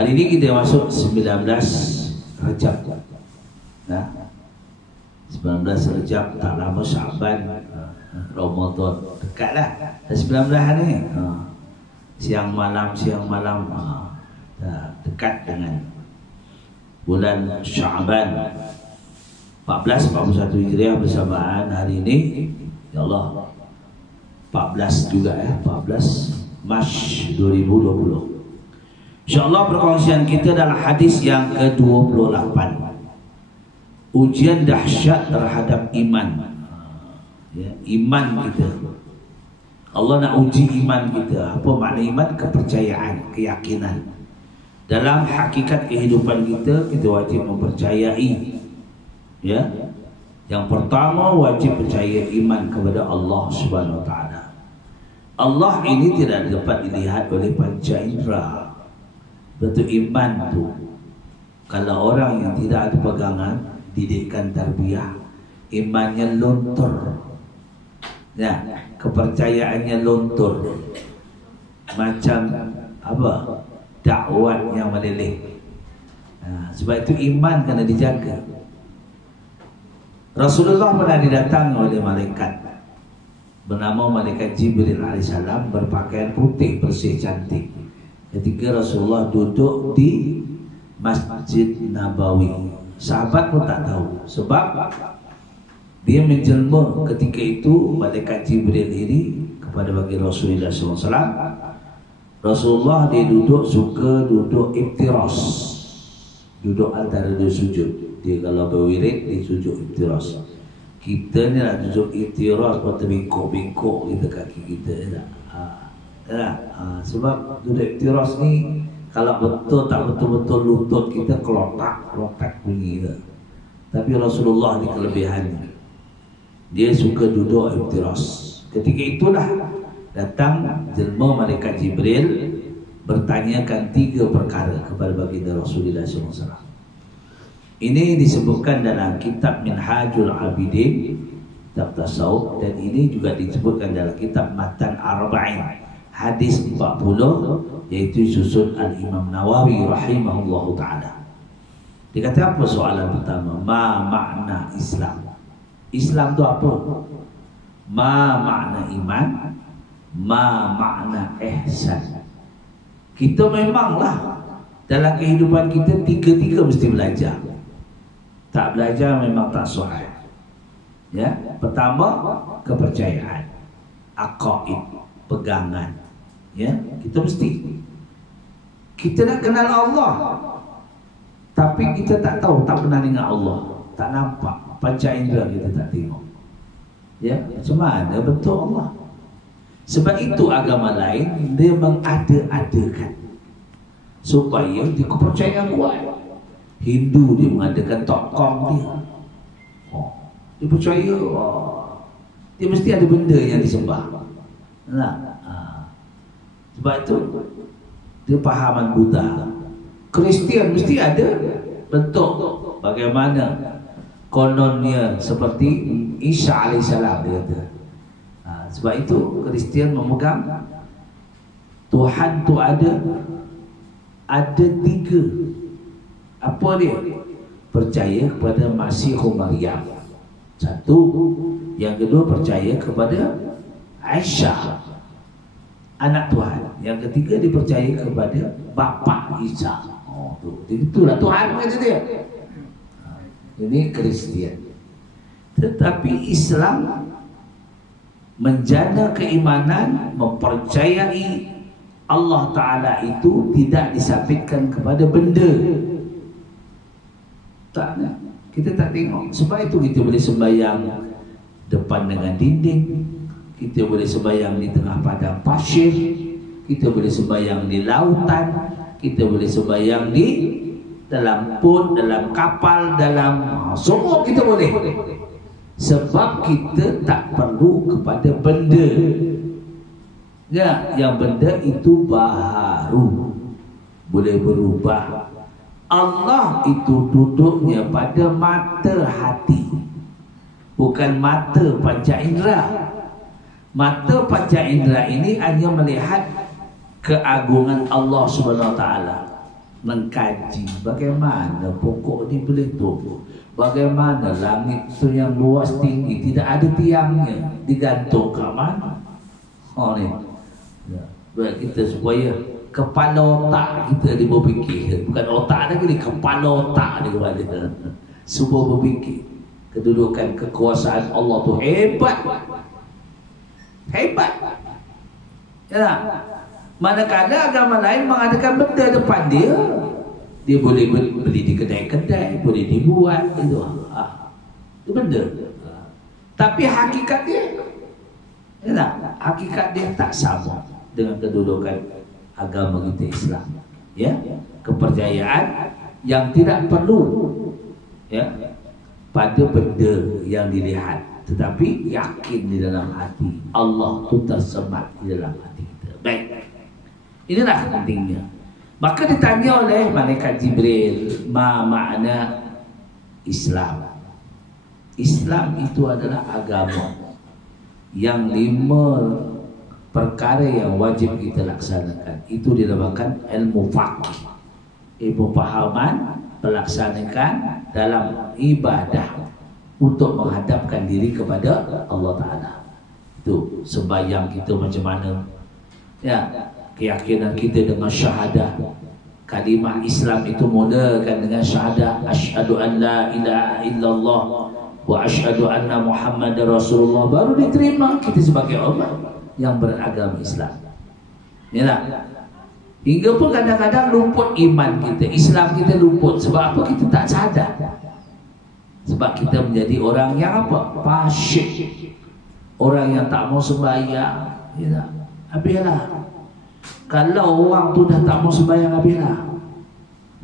Hari ini kita masuk 19 Rejab. Nah, 19 Rejab, tak lama Syaban, Ramadan dekatlah. Dah 19 hari ni. Siang malam dekat dengan bulan Syaban 1441 Hijriah bersamaan hari ini. Ya Allah, 14 juga 14 Mac 2020. InsyaAllah perkongsian kita dalam hadis yang ke-28, ujian dahsyat terhadap iman. Ya, iman kita, Allah nak uji iman kita. Apa makna iman? Kepercayaan, keyakinan. Dalam hakikat kehidupan kita, kita wajib mempercayai. Ya, yang pertama wajib percaya iman kepada Allah Subhanahu Wa Taala. Allah ini tidak dapat dilihat oleh panca indera. Betul, iman tu, kalau orang yang tidak ada pegangan, didikan tarbiyah, imannya luntur, ya, kepercayaannya luntur, macam apa? Dakwat yang meleleh. Sebab itu iman kena dijaga. Rasulullah pernah didatangi oleh malaikat bernama malaikat Jibril alaihissalam, berpakaian putih bersih cantik. Ketika Rasulullah duduk di Masjid Nabawi, sahabat pun tak tahu, sebab dia menjelma ketika itu malaikat Jibril ini kepada bagi Rasulullah SAW. Rasulullah dia duduk, suka duduk iftiras, duduk antara dua sujud. Dia kalau berwirid dia sujud iftiras. Kita ni nak duduk iftiras patut bingkuk-bingkuk kita kaki kita tak? Sebab duduk iftiras ni kalau betul tak betul-betul lutut kita kelotak bunyi ke. Tapi Rasulullah ni kelebihannya, dia suka duduk iftiras. Ketika itulah datang jelma malaikat Jibril bertanyakan 3 perkara kepada baginda Rasulullah SAW. Ini disebutkan dalam kitab Minhajul Abidin, kitab tasawuf, dan ini juga disebutkan dalam kitab Matan Arba'in hadis 40, yaitu susun Al-Imam Nawawi rahimahullahu ta'ala. Dia kata apa soalan pertama? Ma makna Islam? Islam tu apa? Ma makna iman? Ma makna ihsan? Kita memanglah dalam kehidupan kita tiga-tiga mesti belajar. Tak belajar memang tak sahih. Ya, pertama kepercayaan, aqaid, pegangan. Ya, kita mesti, kita nak kenal Allah, tapi kita tak tahu, tak pernah dengar Allah, tak nampak, panca indera kita tak tengok. Ya, macam mana bentuk Allah? Sebab itu agama lain dia mengada-adakan supaya dia kepercayaan kuat. Hindu dia mengadakan tokong dia. Dia percaya dia mesti ada benda yang disembah. Sebab itu dia pahaman Buddha. Kristian mesti ada bentuk bagaimana kononnya seperti Isa alaihissalam dia kata. Sebab itu Kristian memegang Tuhan tu ada 3. Apa dia? Percaya kepada Masihul Maryam, 1. Yang kedua percaya kepada Aisyah, anak Tuhan. Yang ketiga dia percaya kepada Bapa Isa. Itulah Tuhan kata dia. Ini Kristian. Tetapi Islam menjana keimanan, mempercayai Allah Ta'ala itu tidak disabitkan kepada benda. Tak, kita tak tengok. Sebab itu kita boleh sembahyang depan dengan dinding, kita boleh sembahyang di tengah padang pasir, kita boleh sembahyang di lautan, kita boleh sembahyang di dalam pun, dalam kapal, dalam semua kita boleh. Sebab kita tak perlu kepada benda. Ya, yang benda itu baharu, boleh berubah. Allah itu duduknya pada mata hati, bukan mata panca indera. Mata panca indera ini hanya melihat keagungan Allah Subhanahu Wa Taala. mengkaji bagaimana pokok ini boleh tumbuh, bagaimana langit itu yang luas tinggi tidak ada tiangnya, digantung ke mana. Oh ni, buat kita supaya kepala otak kita dia berfikir, bukan otak lagi, kepala otak dia kepala kita semua berfikir. Kedudukan kekuasaan Allah tu hebat, hebat. Ya, manakala agama lain mengadakan benda depan dia, dia boleh beli di kedai-kedai, boleh dibuat itu, itu benda. Tapi hakikat dia, ya, hakikat dia tak sama dengan kedudukan agama kita Islam. Ya, kepercayaan yang tidak perlu, ya, pada benda yang dilihat, tetapi yakin di dalam hati Allah itu tersemat di dalam hati kita. Baik, inilah pentingnya. Maka ditanya oleh malaikat Jibril, ma makna Islam? Islam itu adalah agama yang 5 perkara yang wajib kita laksanakan. Itu dinamakan ilmu faqih, ilmu pahaman, melaksanakan dalam ibadah untuk menghadapkan diri kepada Allah Ta'ala. Itu sembahyang kita macam mana, ya, keyakinan kita dengan syahadah. Kalimah Islam itu mulakan dengan syahadah, asyhadu an la ilaha illallah wa asyhadu anna Muhammadar Rasulullah, baru diterima kita sebagai orang yang beragama Islam. Yalah. Hingga pun kadang-kadang luput iman kita, Islam kita luput. Sebab apa? Kita tak sadar. Sebab kita menjadi orang yang apa? Fasyik. Orang yang tak mau sembahyang. Ya, habislah. Kalau orang tu dah tak mau sembahyang, habislah.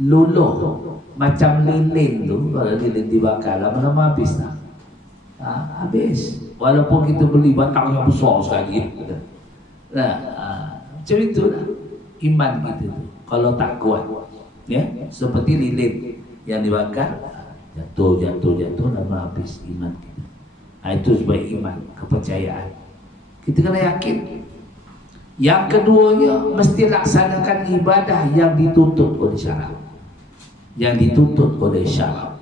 Luluh. Macam lilin tu, kalau lilin dibakar, lama-lama habis tak? Habis. Walaupun kita beli batang yang besar sekali. Nah, macam itulah iman kita tu. Kalau tak kuat, ya, seperti lilin yang dibakar, jatuh lama habis iman kita. Itu sebagai iman, kepercayaan. Kita kena yakin. Yang keduanya, mesti laksanakan ibadah yang dituntut oleh syarak, yang dituntut oleh syarak,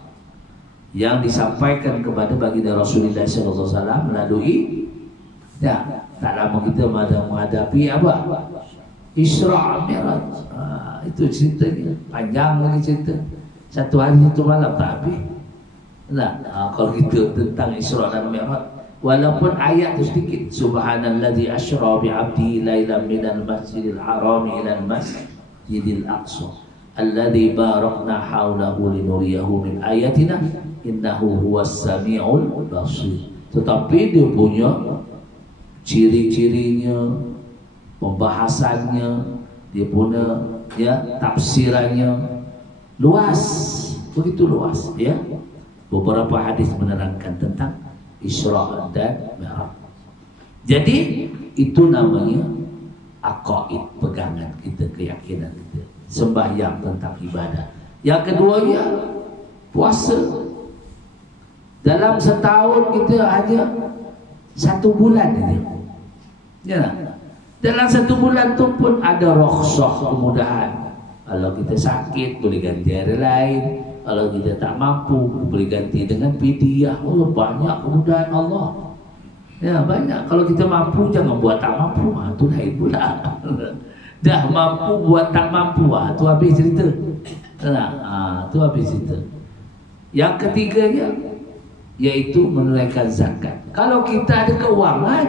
yang disampaikan kepada baginda Rasulullah SAW melalui, ya, tak lama kita menghadapi apa? Isra Mi'raj. Itu ceritanya panjang lagi cerita. Satu hari satu malam tak habis. Nah, kalau kita tentang Isra dan Mi'raj, walaupun ayat itu sedikit, subhanallazi asra bi 'abdihi lailan minal masjidil haram ila masjidil aqsa alladzi barakna haulahu linuriyahu min ayatina innahu huwas samiul basir. Tetapi dia punya ciri-cirinya, pembahasannya, dia punya, ya, tafsirannya luas, begitu luas, ya. Beberapa hadis menerangkan tentang Isra dan Mi'raj. Jadi itu namanya aqaid, pegangan kita, keyakinan kita, sembahyang tentang ibadah. Yang keduanya puasa. Dalam setahun kita hanya 1 bulan ini, ya. Dalam 1 bulan tu pun ada rukhsah, kemudahan. Kalau kita sakit boleh ganti hari lain. Kalau kita tak mampu boleh ganti dengan fidyah. Oh, banyak kemudahan Allah. Ya, banyak. Kalau kita mampu jangan buat tak mampu. Itu lain pula. Dah mampu buat tak mampu. Itu habis cerita. Itu habis cerita. Yang ketiganya yaitu menunaikan zakat. Kalau kita ada keuangan,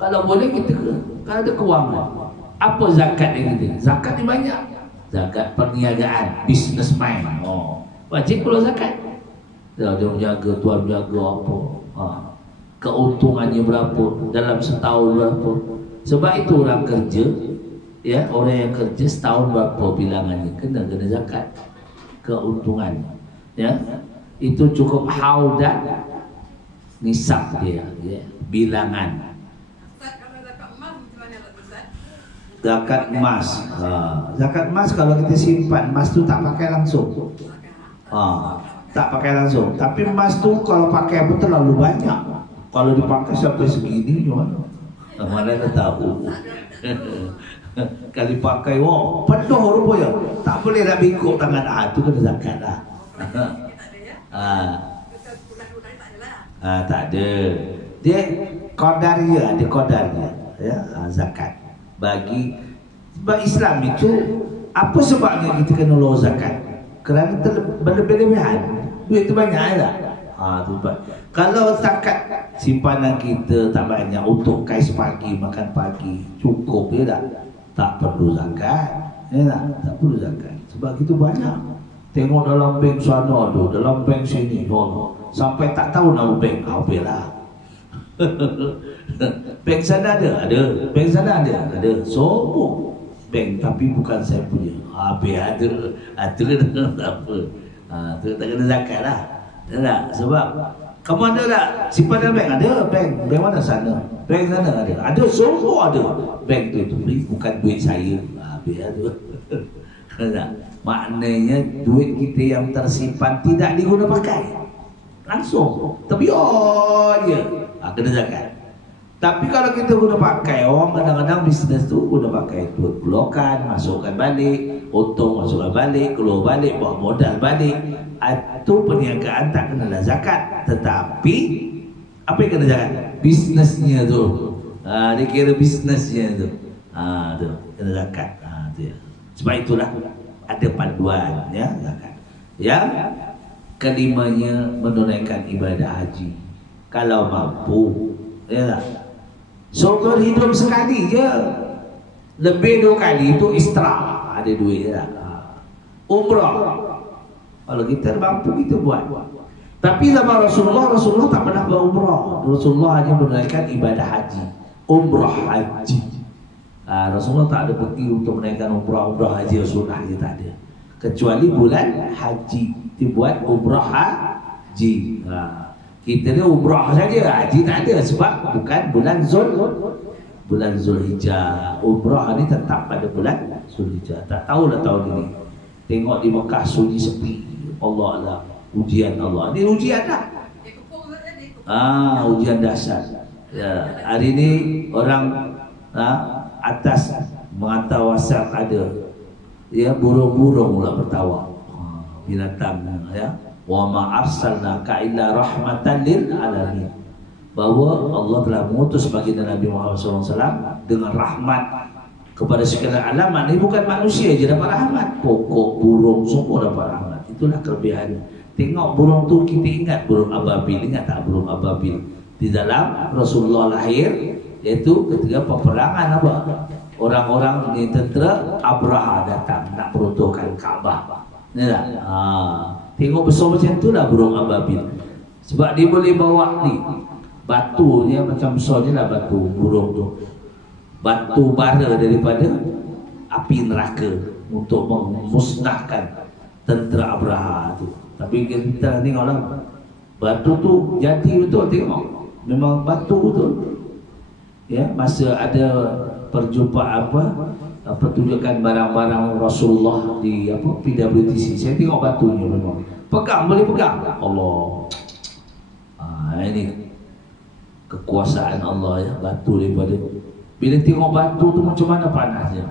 kalau boleh kita, kalau ada keuangan, apa zakat yang kita? Zakat ni banyak. Zakat perniagaan, businessman. Wajib pula zakat. Dia menjaga, tuan menjaga apa. Keuntungannya berapa dalam setahun berapa. Sebab itu orang kerja, ya, orang yang kerja setahun berapa bilangannya, kena zakat keuntungan, ya. Itu cukup haul dan nisab dia, ya, bilangan. Zakat emas, zakat emas kalau kita simpan emas tu tak pakai langsung, tak pakai langsung. Tapi emas tu kalau pakai apa terlalu banyak, kalau dipakai sampai segini gimana? Mana dah tahu. Kali pakai, wow, penuh rupanya. Tak boleh nak bingkuk tangan. Tu kena zakat lah. Tak ada. Dia qadariyah, ada qadariyah. Ya, zakat. Bagi sebab Islam itu, apa sebabnya kita kena keluar zakat? Kerana berlebih-lebihan. Duit tu banyak tak? Tu sebab. Kalau zakat simpanan kita tak banyak untuk kais pagi, makan pagi, cukup je tak? Tak perlu zakat. Ya tak? Tak perlu zakat. Sebab kita banyak. Tengok dalam bank sana tu, dalam bank sini, sampai tak tahu nama bank. Habislah. Bank sana ada, bank sana ada. Semua bank, tapi bukan saya punya. Habis ada. Tak apa. Tu tak kena zakat lah. Tak? Sebab kamu ada tak simpanan bank? Ada. Bank mana sana? Bank sana ada. Ada, semua ada. Bank tu bukan duit saya. Habis tu. Tak? Maknanya duit kita yang tersimpan tidak diguna pakai. Langsung terbiar je. Kena zakat. Tapi kalau kita guna pakai, orang kadang-kadang bisnes tu guna pakai, keluarkan, masukkan balik, untung masukkan balik, keluar balik, bawa modal balik. Itu perniagaan tak kena zakat. Tetapi apa yang kena zakat? Bisnesnya tu. Dia kira bisnesnya tu. Tu kena zakat. Tu ya. Sebab itulah ada panduan ya zakat. Yang kelimanya menunaikan ibadah haji. Kalau mampu, ya. Seumur hidup sekali je. Lebih 2 kali itu istra. Ada duit tak? Umrah. Kalau kita mampu kita buat. Tapi zaman Rasulullah tak pernah berumrah. Rasulullah hanya menunaikan ibadah haji. Umrah haji. Rasulullah tak ada pergi untuk menaikkan umrah haji sunnah je, tak ada. Kecuali bulan haji dibuat umrah haji. Kita ni umrah saja, haji tak ada sebab bukan bulan Zulhijjah. Umrah ni tetap pada bulan Zulhijjah. Tak tahulah tahun ini. Tengok di Mekah sunyi sepi. Allah Allah, ujian Allah. Ini ujian lah. Ujian dahsyat. Ya, hari ini orang atas menghantar WhatsApp ada. Ya, burung-burung pula bertawak. Binatang ya. Wa ma arsalnaka illa rahmatan lil alamin. Bahwa Allah telah mengutus baginda Nabi Muhammad SAW dengan rahmat kepada segala alamat. Ini bukan manusia je dapat rahmat, pokok, burung semua dapat rahmat. Itulah kelebihannya. Tengok burung tu, kita ingat burung ababil. Ingat tak burung ababil? Di dalam Rasulullah lahir, iaitu ketika peperangan apa? Orang-orang ni tentera Abraha datang nak peruntuhkan Kaabah. Ni tak? Tengok besar macam tu lah burung ababil. Sebab dia boleh bawa ni batunya macam besar ni lah batu burung tu. Batu bara daripada api neraka untuk memusnahkan tentera Abraha tu. Tapi kita tengoklah batu tu jadi betul, tengok. Memang batu betul. Ya, masa ada perjumpaan pertunjukan barang-barang Rasulullah di PWTC, saya tengok batunya memang pegang, boleh pegang. Allah. Ini kekuasaan Allah ya, batu daripada. Bila tengok batu tu macam mana panasnya.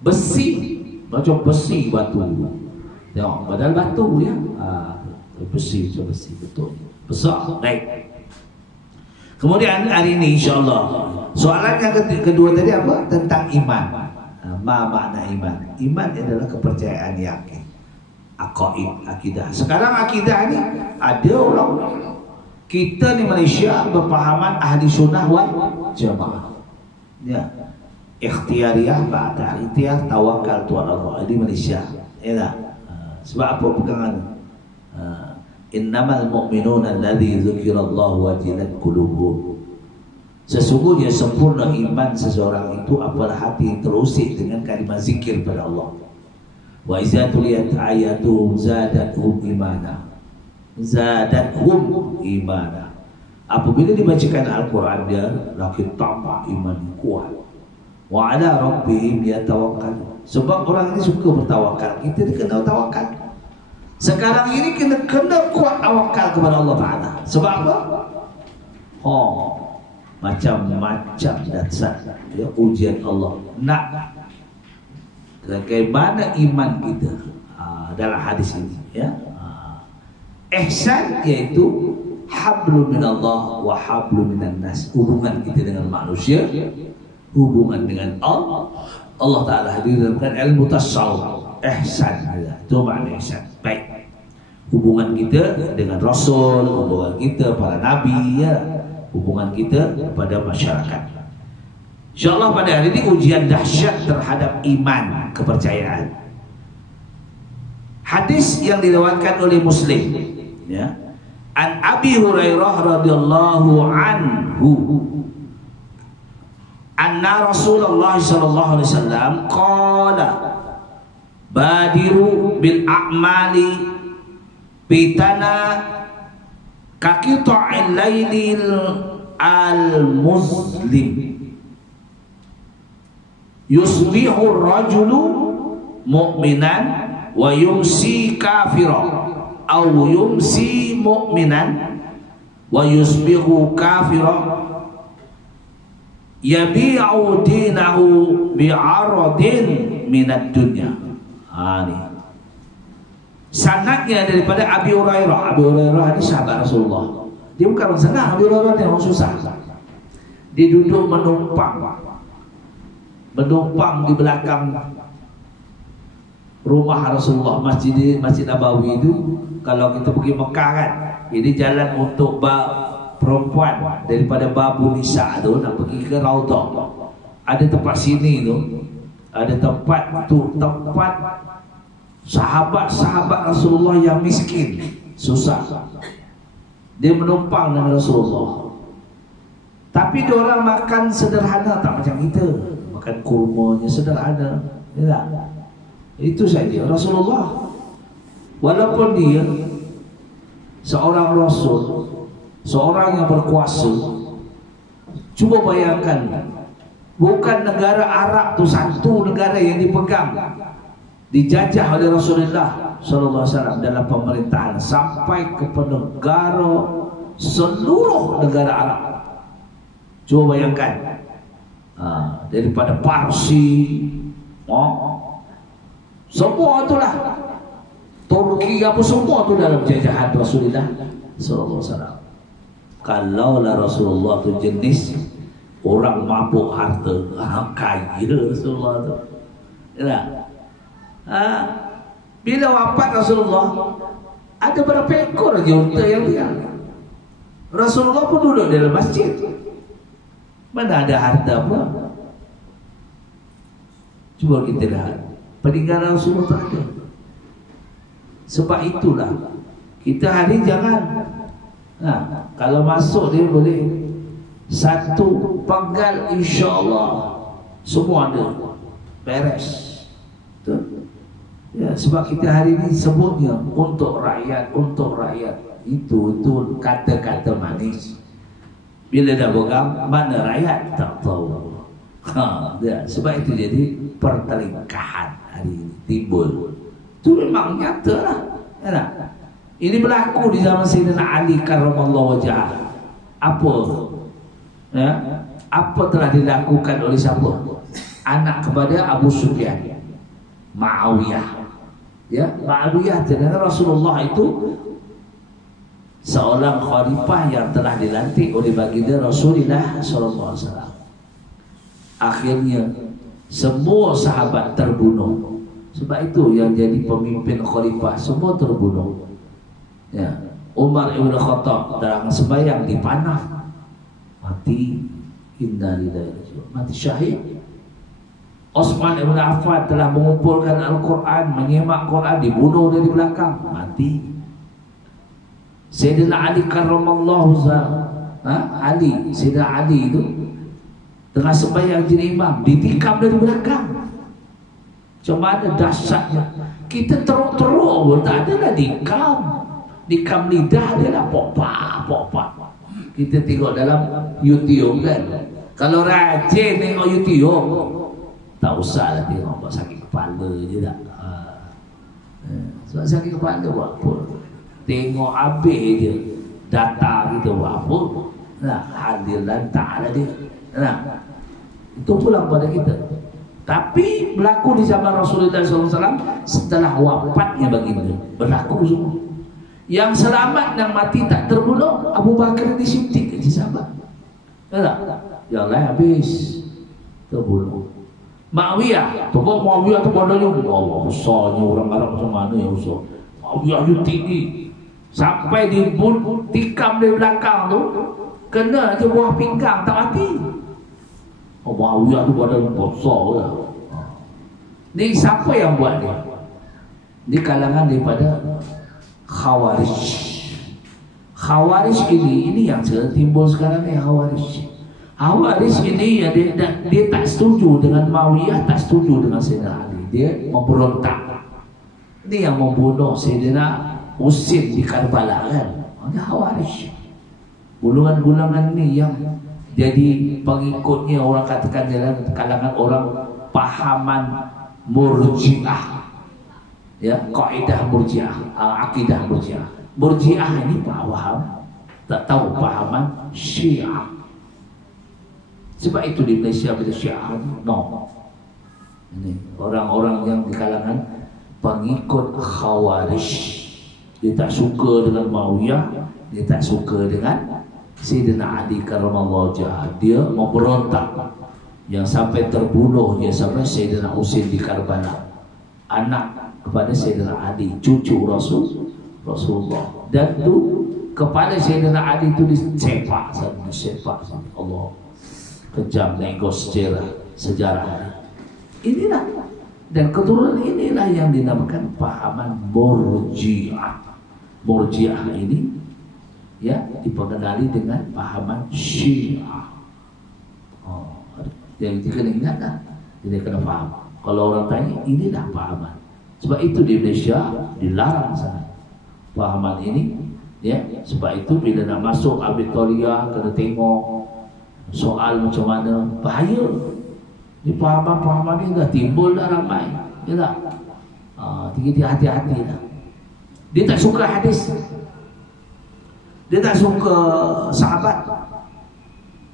Besi, macam besi batu. Tengok, padahal batu ya. Besi macam besi, betul. Besar, baik. Kemudian hari ini insya-Allah soalan yang kedua tadi apa? Tentang iman. Ma makna iman? Iman adalah kepercayaan yakin, aqaid, akidah. Sekarang akidah ni ada orang kita di Malaysia berpahaman ahli sunnah wal jamaah. Ya. Ikhtiariyah ba'da ikhtiyar tawakal tuan Allah di Malaysia. Ya. Sebab apa pegangan? Innamal mu'minuna alladzi dzukirallahu wajilat qulubuhum. Sesungguhnya sempurna iman seseorang itu apabila hati terusik dengan kalimat zikir pada Allah. Wa iza tuliyat ayatuhum zadathum imana. Zadathum imana. Apabila dibacakan Al-Quran dia makin tambah iman kuat. Wa ala rabbihim yatawakkalun. Sebab orang ini suka bertawakal. Kita ni kena tawakal. Sekarang ini kena kuat tawakal kepada Allah Ta'ala. Sebab apa? macam-macam dasar ya, ujian Allah. Nak bagaimana iman kita dalam hadis ini ya. Ihsan yaitu hablu minallah wa hablu minan nas, hubungan kita dengan manusia, hubungan dengan Allah. Allah Ta'ala hadirkan ilmu tasawuf, ihsan itu makna ihsan. Baik, hubungan kita dengan Rasul, hubungan kita para nabi ya, hubungan kita kepada masyarakat. InsyaAllah pada hari ini ujian dahsyat terhadap iman, kepercayaan. Hadis yang diriwayatkan oleh Muslim ya, an Abi Hurairah radhiyallahu anhu anna Rasulullah sallallahu alaihi wasallam qala badiru bil a'mali pitana kaqita'il lailil al muslim yusbihu ar-rajulu mu'minan wa yumsi kafiran aw yumsi mu'minan wa yusbihu kafiran yabi'u dinahu bi'aradin minad dunya. Ini sanadnya daripada Abi Hurairah. Abi Hurairah ini sahabat Rasulullah. Dia bukan orang senang. Abi Hurairah ini orang susah. Dia duduk menumpang di belakang rumah Rasulullah, Masjid Nabawi itu. Kalau kita pergi Mekah kan, ini jalan untuk perempuan daripada Babu Nisa tu nak pergi ke Raudhah. Ada tempat sini tu, ada tempat tu, tempat sahabat-sahabat Rasulullah yang miskin, susah. Dia menumpang dengan Rasulullah. Tapi diorang makan sederhana, tak macam kita. Makan kurmanya sederhana, ya. Itu saja. Rasulullah walaupun dia seorang Rasul, seorang yang berkuasa, cuba bayangkan, bukan negara Arab tu satu negara yang dipegang, dijajah oleh Rasulullah sallallahu alaihi wasallam dalam pemerintahan sampai kepada negara, seluruh negara Arab. Cuba bayangkan, daripada Parsi, semua itulah, Turki apa semua tu dalam jajahan Rasulullah sallallahu alaihi wasallam. Kalaulah Rasulullah tu jenis orang mabuk harta, kaya Rasulullah tu. Ya. Bila wafat Rasulullah, ada berapa ekor aja unta yang dia. Rasulullah pun duduk dalam masjid. Mana ada harta pula. Cuba kita lihat, peninggalan Rasulullah tak ada. Sebab itulah kita hari jangan kalau masuk dia boleh satu penggal, insya-Allah semua ada beres. Betul? Ya, sebab kita hari ini sebutnya untuk rakyat, untuk rakyat. Itu kata-kata manis. Bila dah pegang, mana rakyat tak tahu. Ya, sebab itu jadi pertelingkahan hari ini timbul. Itu memang nyata lah, ya. Ini berlaku di zaman Sayyidina Ali karramallahu wajhah. Apa? Ya, apa telah dilakukan oleh siapa? Anak kepada Abu Sufyan, Muawiyah. Ya, Muawiyah dengan Rasulullah itu seorang khalifah yang telah dilantik oleh baginda Rasulullah sallallahu alaihi wasallam. Akhirnya semua sahabat terbunuh. Sebab itu yang jadi pemimpin khalifah semua terbunuh. Ya, Umar ibn Khattab dalam sembahyang dipanah, mati. Inna lillahi wa inna ilaihi raji'un, mati syahid. Utsman ibn Affan telah mengumpulkan Al-Quran, menyemak Quran, dibunuh dari belakang, mati. Sayyidina Ali karramallahu wajhah, Sayyidina Ali itu tengah sembahyang jadi imam, ditikam dari belakang. Cuma ada dahsyatnya, kita teruk-teruk, tak ada lah dikam lidah dia lah, popak. Kita tengok dalam YouTube kan, kalau rajin tengok YouTube, tak usah lah tengok, buat sakit kepala je tak. Sebab sakit kepala buat apa? Tengok habis je data kita buat apa? Nah, hadiran ta'ala dia. Nah, itu pulang pada kita. Tapi berlaku di zaman Rasulullah SAW setelah wafatnya baginda. Berlaku semua. Yang selamat dan mati tak terbunuh Abu Bakar disuntik di sahabat. Yang lain habis terbunuh. Muawiyah, tu pun Muawiyah tu padanya Allah besarnya orang Arab macam mana yang besar. Muawiyah itu tinggi. Sampai tikam di belakang tu kena je buah pinggang tak mati. Muawiyah tu padanya besar lah. Ni siapa yang buat dia? Di kalangan daripada Khawarij. Khawarij ini yang timbul sekarang ni Khawarij. Khawarij ini ya, dia tak setuju dengan Muawiyah, tak setuju dengan Sayyidina Ali. Dia memberontak. Ini yang membunuh Sayyidina Husain di Karbala kan. Dia Khawarij. Golongan-golongan ni yang jadi pengikutnya orang katakan dalam kalangan orang pahaman Murji'ah. Ya, kaidah Murji'ah, akidah Murji'ah. Murji'ah ini paham, tak tahu pahaman Syiah. Sebab itu di Malaysia bila Syiah no. Ini orang-orang yang di kalangan pengikut Khawarij. Dia tak suka dengan Muawiyah, dia tak suka dengan Sayyidina Ali karramallahu wajhah. Dia mau berontak yang sampai terbunuhnya sampai Sayyidina Husain di Karbala. Anak kepada Sayyidina Ali, cucu Rasulullah. Dan tu kepada Sayyidina Ali itu disepak, Allah kejam negos sejarah. Inilah dan keturunan inilah yang dinamakan pahaman Murji'ah. Murji'ah ini ya dipengenali dengan pahaman Syiah. Yang kita ingat lah, jadi kena faham. Kalau orang tanya, inilah pahaman. Sebab itu di Malaysia dilarang sangat pahaman ini. Ya, sebab itu bila nak masuk auditoria kena tengok soal macam mana, bahaya. Di pahaman-pahaman ini dah timbul dah ramai. Ya tak? Tinggi hati-hati lah. Dia tak suka hadis. Dia tak suka sahabat.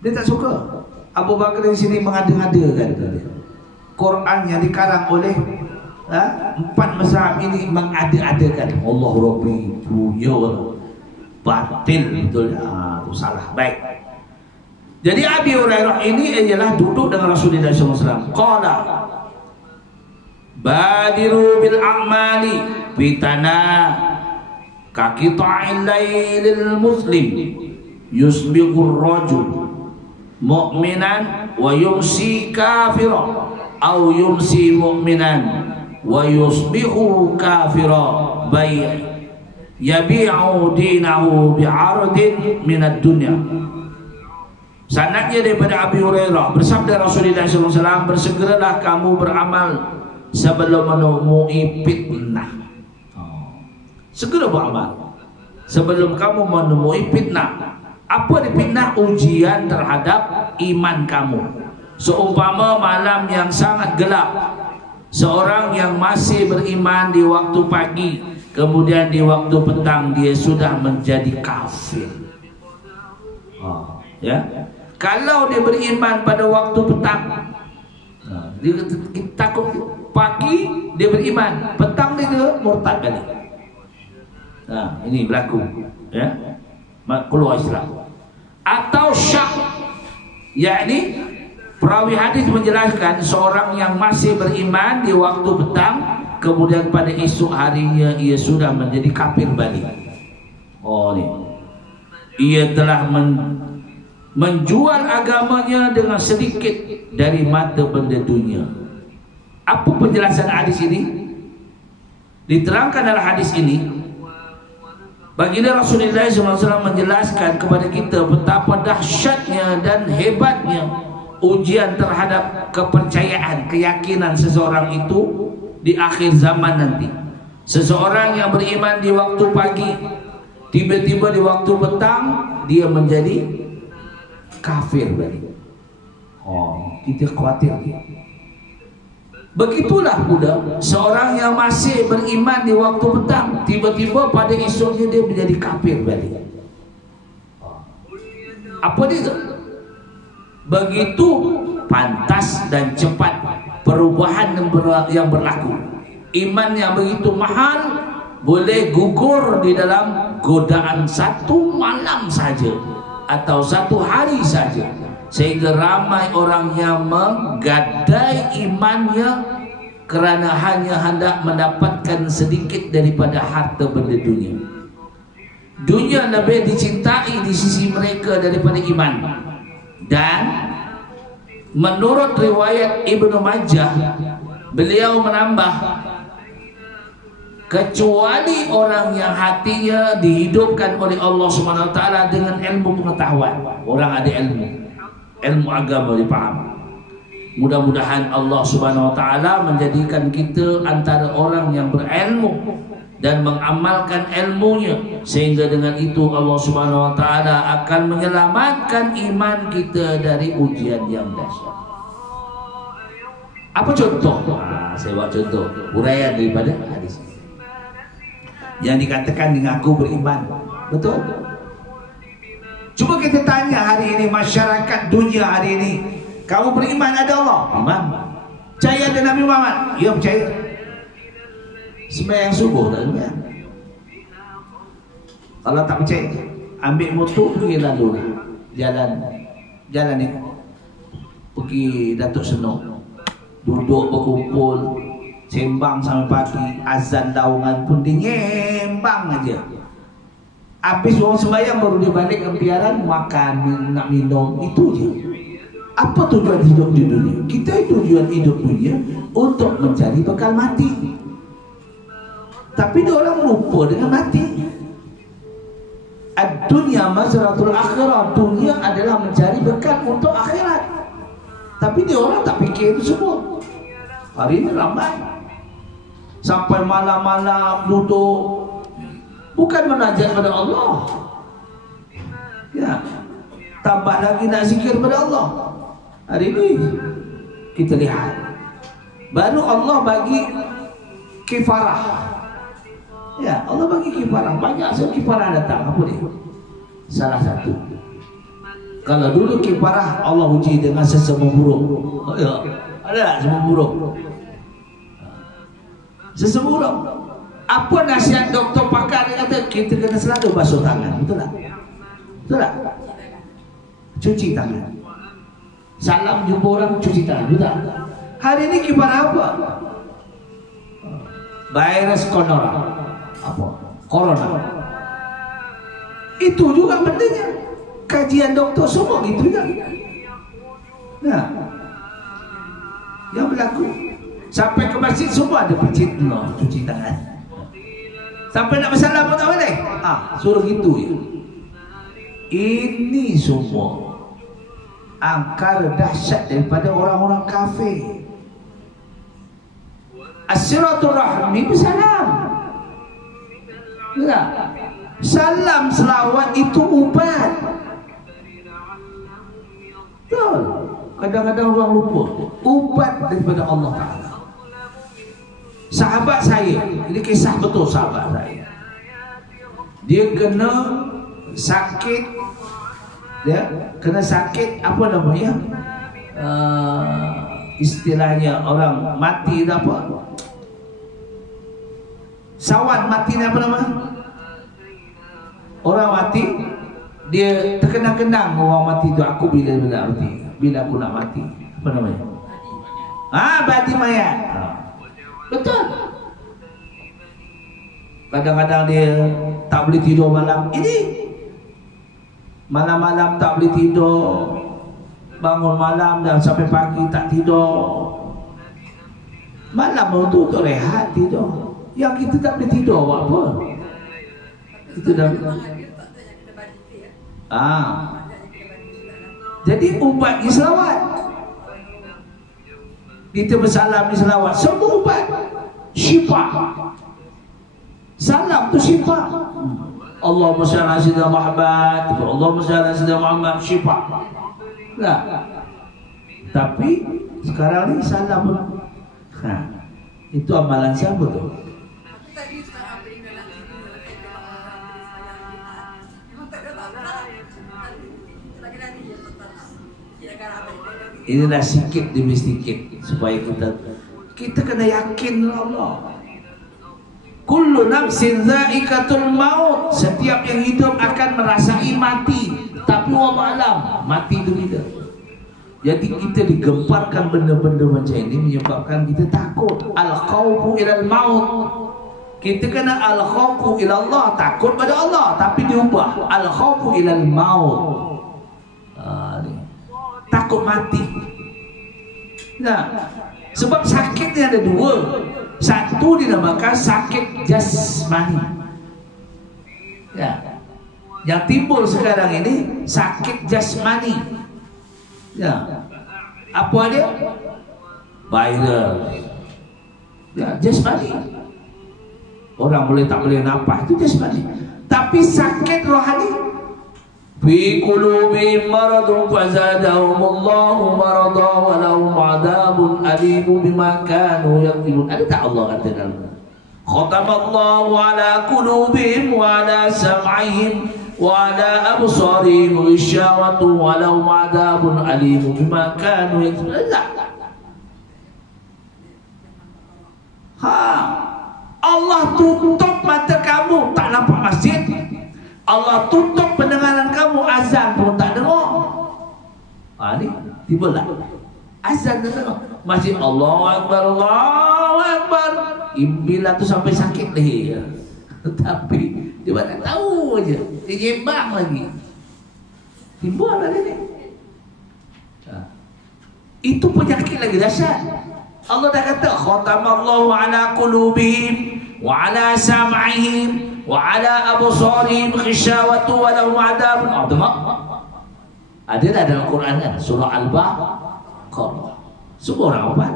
Dia tak suka. Abu Bakar di sini mengada-ngadakan Quran yang dikarang oleh empat mazhab ini mengada-adakan Allah Rabbi punya batil betul. Itu salah. Baik. Jadi Abi Hurairah ini ialah duduk dengan Rasulullah SAW. Qala badiru bil a'mali fitana ka qita'il lailil muslim yusbiqur rajul mu'minan wa yumsi kafira au yumsi mu'minan wa yusbihu kafira bai' yabi'u dinahu bi'ardin minad dunya. Sanadnya daripada Abi Hurairah bersabda Rasulullah SAW, bersegeralah kamu beramal sebelum menemui fitnah. Segera beramal sebelum kamu menemui fitnah. Apa di fitnah? Ujian terhadap iman kamu. Seumpama malam yang sangat gelap, seorang yang masih beriman di waktu pagi, kemudian di waktu petang dia sudah menjadi kafir. Ya, kalau dia beriman pada waktu petang, dia takut pagi dia beriman, petang dia murtad balik. Ini berlaku. Ya, keluar Islam. Atau syak, yakni perawi hadis menjelaskan seorang yang masih beriman di waktu petang, kemudian pada esok harinya ia sudah menjadi kafir balik. Ni ia telah menjual agamanya dengan sedikit dari mata benda dunia. Apa penjelasan hadis ini? Diterangkan dalam hadis ini, baginda Rasulullah SAW menjelaskan kepada kita betapa dahsyatnya dan hebatnya ujian terhadap kepercayaan, keyakinan seseorang itu di akhir zaman nanti. Seseorang yang beriman di waktu pagi, tiba-tiba di waktu petang dia menjadi kafir balik. Kita khawatir. Begitulah pula seorang yang masih beriman di waktu petang, tiba-tiba pada esoknya dia menjadi kafir balik. Apa dia tu? Begitu pantas dan cepat perubahan yang berlaku. Iman yang begitu mahal boleh gugur di dalam godaan satu malam saja atau satu hari saja, sehingga ramai orang yang menggadai imannya kerana hanya hendak mendapatkan sedikit daripada harta benda dunia. Dunia lebih dicintai di sisi mereka daripada iman. Dan menurut riwayat Ibnu Majah, beliau menambah, kecuali orang yang hatinya dihidupkan oleh Allah Subhanahu Wa Taala dengan ilmu pengetahuan. Orang ada ilmu agama dipaham. Mudah-mudahan Allah Subhanahu Wa Taala menjadikan kita antara orang yang berilmu dan mengamalkan ilmunya, sehingga dengan itu Allah Subhanahu Wa Taala akan menyelamatkan iman kita dari ujian yang dahsyat. Apa contoh? Saya buat contoh uraian daripada hadis yang dikatakan dengan aku beriman. Betul? Cuba kita tanya hari ini, masyarakat dunia hari ini, kamu beriman ada Allah? Iman. Percaya ada Nabi Muhammad? Ya, percaya. Sembahyang subuh tak sembahyang? Kalau tak percaya, ambil motor pergi lalu jalan ni, pergi Datuk Senok, duduk berkumpul, sembang sampai pagi, azan daungan pun dia nyembang aja. Habis orang sembahyang baru dia balik ke biaran, makan, nak minum, itu je. Apa tujuan hidup di dunia? Kita tujuan hidup dunia untuk mencari bekal mati. Tapi dia orang lupa dengan mati. Ad-dunya mazratul akhirah. Dunia adalah mencari bekal untuk akhirat. Tapi dia orang tak fikir itu semua. Hari ini ramai sampai malam-malam duduk, bukan menajat pada Allah, ya, tambah lagi nak zikir pada Allah. Hari ini kita lihat, baru Allah bagi kifarah. Ya, Allah bagi kifarah. Banyak sekali kifarah datang. Apa dia? Salah satu, kalau dulu kifarah Allah uji dengan sesama buruk. Oh, ya. Ada tak sesama buruk? Sesama buruk. Apa nasihat doktor pakar? Dia kata kita kena selalu basuh tangan. Betul tak? Betul tak? Cuci tangan. Salam jumpa orang, cuci tangan. Betul tak? Hari ini kifarah apa? Virus corona. Apa? Corona. Itu juga bendanya. Kajian doktor semua gitu juga. Nah, yang berlaku sampai ke masjid semua ada picit, no, cuci tangan. Sampai nak bersalam pun tak boleh. Suruh gitu ya. Ini semua angkara dahsyat daripada orang-orang kafir. As-siratul rahmi bersalam. Ya. Salam selawat itu ubat. Betul. Kadang-kadang orang lupa, ubat daripada Allah Ta'ala. Sahabat saya, ini kisah betul sahabat saya, dia kena sakit, apa namanya, istilahnya orang mati apa, sawan mati apa nama, orang mati, dia terkenang-kenang orang mati itu, aku bila mati, bila aku nak mati, apa namanya, badi mayat. Betul. Kadang-kadang dia tak boleh tidur malam. Ini malam-malam tak boleh tidur, bangun malam dan sampai pagi tak tidur. Malam untuk rehat tidur. Yang kita tak boleh tidur buat apa? Itu dah. Jadi ubat selawat. Kita bersalam di selawat, semua ubat, syifa. Salam tu syifa. Allahumma shalli ala sayyidina Muhammad, Allahumma shalli ala sayyidina Muhammad, syifa. Nah, tapi sekarang ni salam. Itu amalan siapa tu? Inilah sikit demi sedikit supaya kita kena yakin Allah. Kullu nafsin dha'iqatul maut. Setiap yang hidup akan merasai mati. Tapi wallahu alam, mati itu tidak. Jadi kita digemparkan benda-benda macam ini menyebabkan kita takut. Al-khawfu ilal maut. Kita kena al-khawfu ilallah, takut pada Allah, tapi diubah al-khawfu ilal maut. Takut mati. Nah, sebab sakitnya ada dua. Satu dinamakan sakit jasmani. Ya. Yang timbul sekarang ini sakit jasmani. Ya. Apa dia? Virus. Ya, jasmani. Orang tak boleh nafas, itu jasmani. Tapi sakit rohani, fi qulubihim maradun fazadahumullahu marada wa lahum adabun alim bima kanu yaktubun. Ada tak Allah kata dalam khatamallahu ala qulubihim wa ala sam'ihim wa ala absarihim ghishawatu wa lahum adabun alim bima kanu yaktubun. Allah tutup mata kamu, tak nampak masjid. Allah tutup pendengaran kamu, azan pun tak dengar. Ni tibalah azan tak dengar, masjid Allahu Akbar, Allahu Akbar. Imbilah tu sampai sakit leher. Tapi dia tak tahu aja, dia nyembang lagi. Timbul lah dia ni. Itu penyakit lagi dahsyat. Allah dah kata khatamallahu ala qulubihim wa ala sam'ihim wa ala absarihim ghishawatu wa lahum adabun adhim. Ada dah dalam Quran kan, surah Al-Baqarah. Semua orang apa?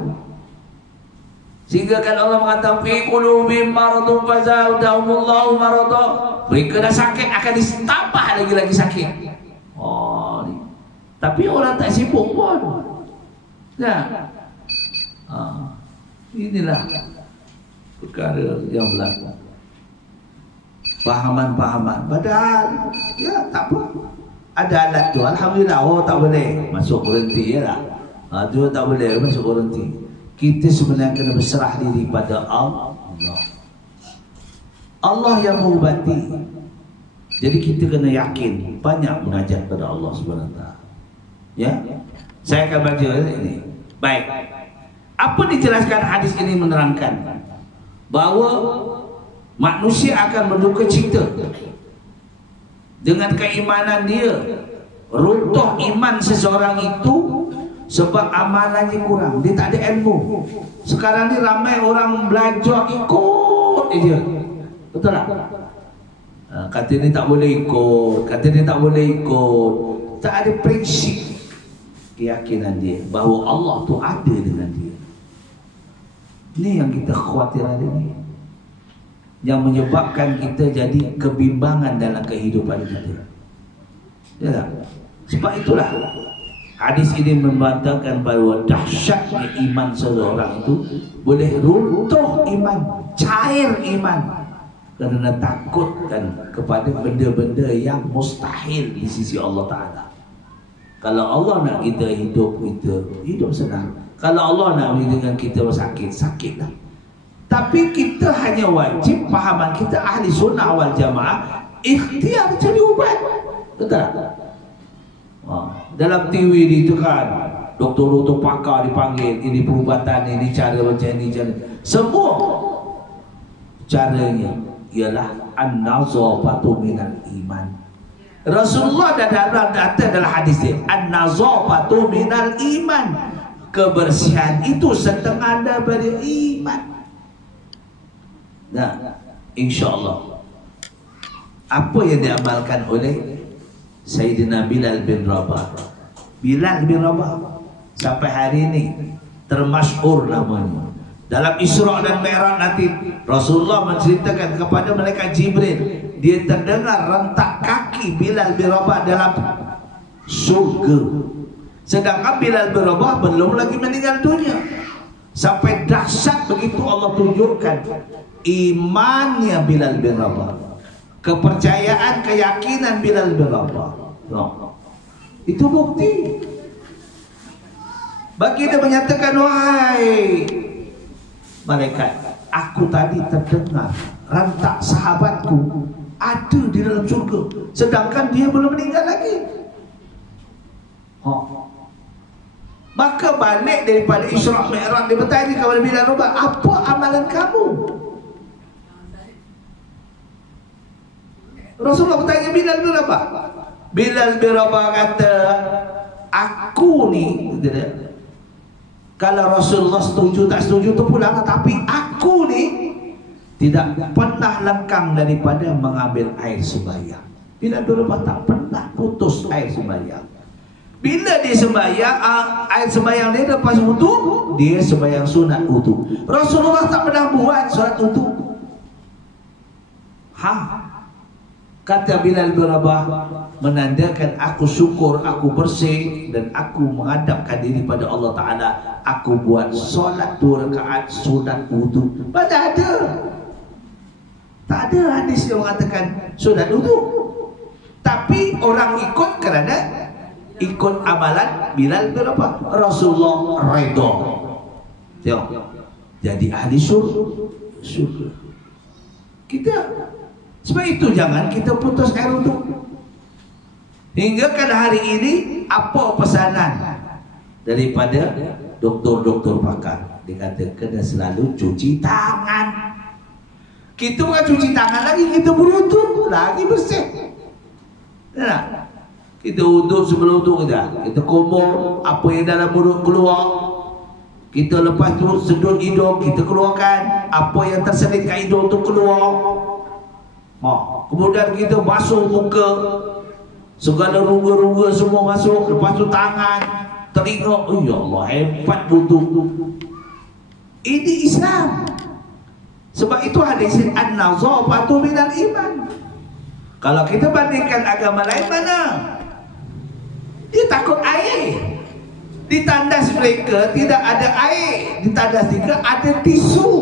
Sehingga kalau Allah mengatakan fi qulubihim maradun fazadahumullahu marada, mereka dah sakit akan ditambah lagi sakit. Tapi orang tak sibuk pun. Nah, inilah perkara yang berlaku. Pahaman-pahaman. Padahal ya tak apa. Ada alat tu, alhamdulillah. Oh tak boleh masuk berhenti ya lah. Tu tak boleh masuk berhenti. Kita sebenarnya kena berserah diri pada Allah. Allah yang mengubati. Jadi kita kena yakin, banyak mengajar pada Allah SWT. Ya, saya akan baca ini. Baik. Apa dijelaskan hadis ini menerangkan bahawa manusia akan berduka cita dengan keimanan dia. Runtuh iman seseorang itu sebab amalannya kurang, dia tak ada ilmu. Sekarang ni ramai orang belajar ikut aja. Betul tak? Kata ni tak boleh ikut, kata ni tak boleh ikut. Tak ada prinsip keyakinan dia bahawa Allah tu ada dengan dia. Ini yang kita khawatir hari ini, yang menyebabkan kita jadi kebimbangan dalam kehidupan kita. Ya tak? Sebab itulah hadis ini membantahkan bahawa dahsyatnya iman seseorang itu boleh runtuh iman, cair iman, kerana takutkan kepada benda-benda yang mustahil di sisi Allah Ta'ala. Kalau Allah nak kita hidup, kita hidup senang. Kalau Allah nak dengan kita sakit, sakitlah. Tapi kita hanya wajib, pahaman kita ahli sunnah wal jamaah, ikhtiar cari ubat. Betul tak? Dalam TV itu kan doktor-doktor pakar dipanggil, ini perubatan, ini cara macam ini, cara. Semua caranya ialah an-nazafatu minal iman. Rasulullah dah datang dalam hadis dia, an-nazafatu minal iman. Kebersihan itu setengah daripada iman. Nah, insya-Allah apa yang diamalkan oleh Sayyidina Bilal bin Rabah. Bilal bin Rabah sampai hari ini termasyhur namanya. Dalam Isra dan Mi'raj nanti Rasulullah menceritakan kepada malaikat Jibril, dia terdengar rentak kaki Bilal bin Rabah dalam surga. Sedangkan Bilal bin Rabah belum lagi meninggal dunia. Sampai dahsyat begitu Allah tunjukkan imannya Bilal bin Rabah, kepercayaan, keyakinan Bilal bin Rabah. Itu bukti. Baginda menyatakan, wahai malaikat, aku tadi terdengar rantak sahabatku ada di dalam surga, sedangkan dia belum meninggal lagi. Maka balik daripada Isra' Mi'raj, dia bertanya kepada Bilal Rabah, apa amalan kamu? Rasulullah bertanya Bilal bin Rabah. Bilal bin Rabah kata, aku ni, kalau Rasulullah setuju tak setuju tu pulang, tapi aku ni tidak pernah lengkang daripada mengambil air sembahyang. Bilal bin Rabah tak pernah putus air sembahyang. Bila dia sembahyang, air sembahyang dia lepas wudu, dia sembahyang sunat wudu. Rasulullah tak pernah buat sunat wudu. Kata Bilal bin Rabah, menandakan aku syukur, aku bersih dan aku menghadapkan diri pada Allah Ta'ala. Aku buat solat 2 rakaat sunat wudu. Mana ada? Tak ada hadis yang mengatakan sunat wudu. Tapi orang ikut kerana ikut amalan Bilal bin Rabah. Rasulullah redha. Tengok, jadi ahli syurga. Kita, sebab itu jangan kita putus air wudu. Hingga kan hari ini, apa pesanan daripada doktor-doktor pakar? Dia kata kena selalu cuci tangan. Kita bukan cuci tangan lagi, kita berwudu lagi bersih. Nah, kita wudu sebelum wudu kita kumur apa yang dalam mulut keluar. Kita lepas tu sedut hidung, kita keluarkan apa yang terselit kat hidung tu keluar. Kemudian kita basuh muka, segala ruga-ruga semua masuk. Lepas tu tangan, telinga. Oh ya Allah, hebat wudu. Ini Islam. Sebab itu hadis an-nazafatu minal iman. Kalau kita bandingkan agama lain, mana dia takut air. Di tandas mereka tidak ada air, di tandas mereka ada tisu.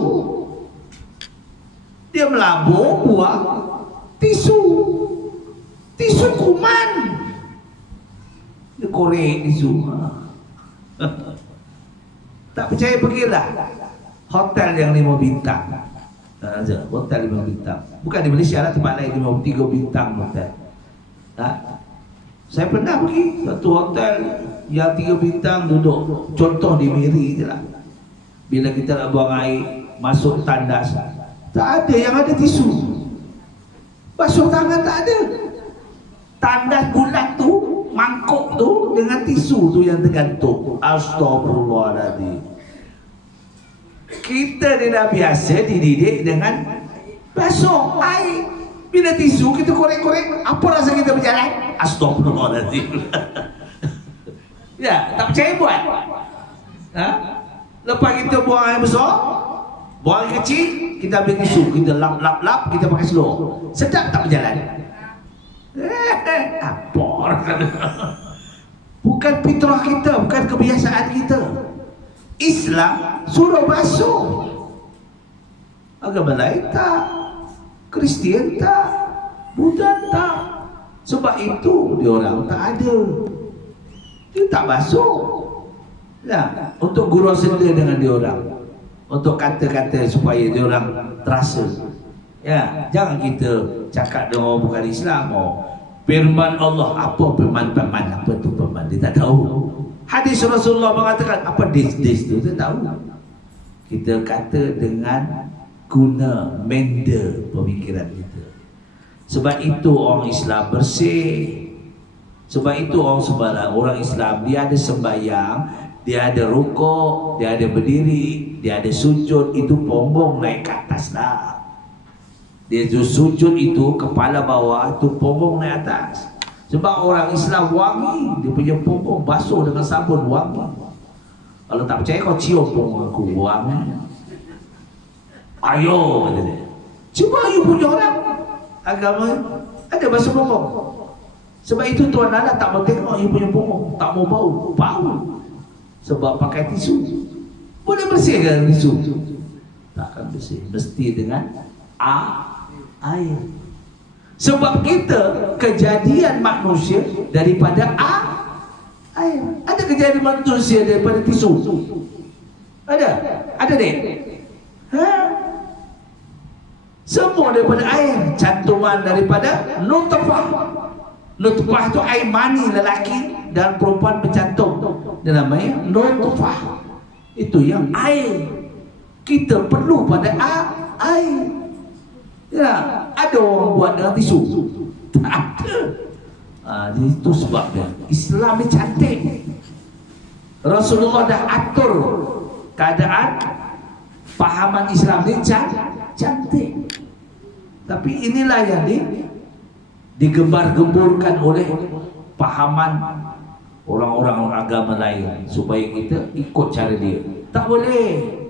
Dia melabur buah tisu kuman. Dia korek tisu. Tak percaya pergilah hotel yang 5 bintang. Hotel 5 bintang. Bukan di Malaysia lah, tempat lain 3 bintang hotel. Saya pernah pergi satu hotel yang 3 bintang, duduk contoh di Miri je lah. Bila kita nak buang air, masuk tandas, tak ada yang ada tisu. Basuh tangan tak ada. Tandas bulat tu, mangkuk tu dengan tisu tu yang tergantung. Astagfirullahaladzim. Kita dah biasa dididik dengan basuh air. Bila tisu kita korek-korek, apa rasa kita berjalan? Astagfirullahaladzim. Ya, tak percaya buat. Lepas kita buang air besar, buang air kecil, kita ambil tisu, kita lap, kita pakai slow. Sedap tak berjalan? Apa? Bukan fitrah kita, bukan kebiasaan kita. Islam suruh basuh. Agama lain tak, Kristian tak, Buddha tak. Sebab itu diorang tak ada, dia tak basuh. Nah, untuk gurau senda dengan diorang, untuk kata-kata supaya diorang terasa. Ya, jangan kita cakap dengan orang bukan Islam. Firman Allah, apa firman? Apa tu firman? Dia tak tahu. Hadis Rasulullah mengatakan apa this tu, dia tahu. Kita kata dengan guna menda pemikiran kita. Sebab itu orang Islam bersih. Sebab itu orang sembahyang, orang Islam dia ada sembahyang, dia ada rukuk, dia ada berdiri, dia ada sujud, itu punggung naik ke atas lah. Dia sujud itu kepala bawah, itu punggung naik atas. Sebab orang Islam wangi, dia punya punggung basuh dengan sabun wangi. Kalau tak percaya kau cium punggung aku, wangi. Ayo, kata dia. Cuba you punya orang agama ada basuh punggung. Sebab itu Tuan Allah tak mau tengok you punya punggung, tak mau bau. Sebab pakai tisu. Boleh bersihkan tisu? Takkan bersih, mesti dengan air. Sebab kita kejadian manusia daripada Air. Ada kejadian manusia daripada tisu? Ada deh. Semua daripada air, cantuman daripada nutfah. Nutfah itu air mani lelaki dan perempuan bercantum. Dia namanya nutfah. Itu yang air. Kita perlu pada air. Ya, ada orang buat dengan tisu? Tak ada. Jadi itu sebabnya Islam ni cantik. Rasulullah dah atur keadaan pahaman Islam ni cantik. Tapi inilah yang digembar-gemburkan oleh pahaman orang-orang agama lain supaya kita ikut cara dia. Tak boleh.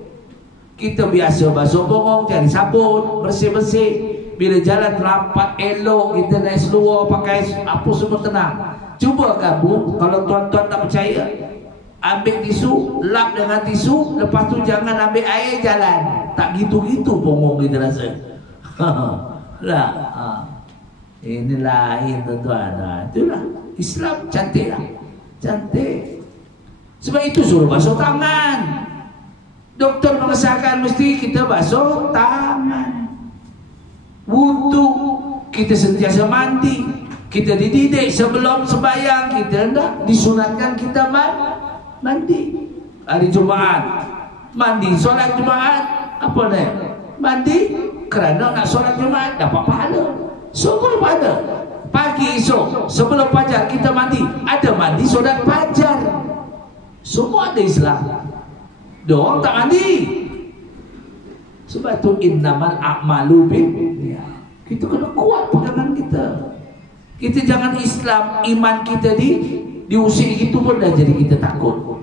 Kita biasa basuh bongong, cari sabun, bersih-bersih. Bila jalan rapat, elok, kita naik seluar, pakai apa semua tenang. Cuba kamu, kalau tuan-tuan tak percaya, ambil tisu, lap dengan tisu, lepas tu jangan ambil air, jalan. Tak gitu-gitu bongong kita rasa. Lah, ini lain tuan-tuan. Itulah Islam cantik lah. Cantik. Sebab itu suruh basuh tangan. Doktor mengesahkan mesti kita basuh tangan. Wudu, kita sentiasa mandi. Kita dididik sebelum sembahyang, kita hendak disunatkan kita mandi. Hari Jumaat mandi, solat Jumaat apa ni? Mandi kerana nak solat Jumaat dapat pahala. Semua pahala. Pagi esok sebelum fajar kita mandi, ada mandi solat fajar. Semua ada Islam. Diorang tak mandi. Sebab tu innamal a'malu binniyat. Kita kena kuat pegangan kita. Kita jangan Islam, iman kita diusik gitu pun dah jadi kita takut.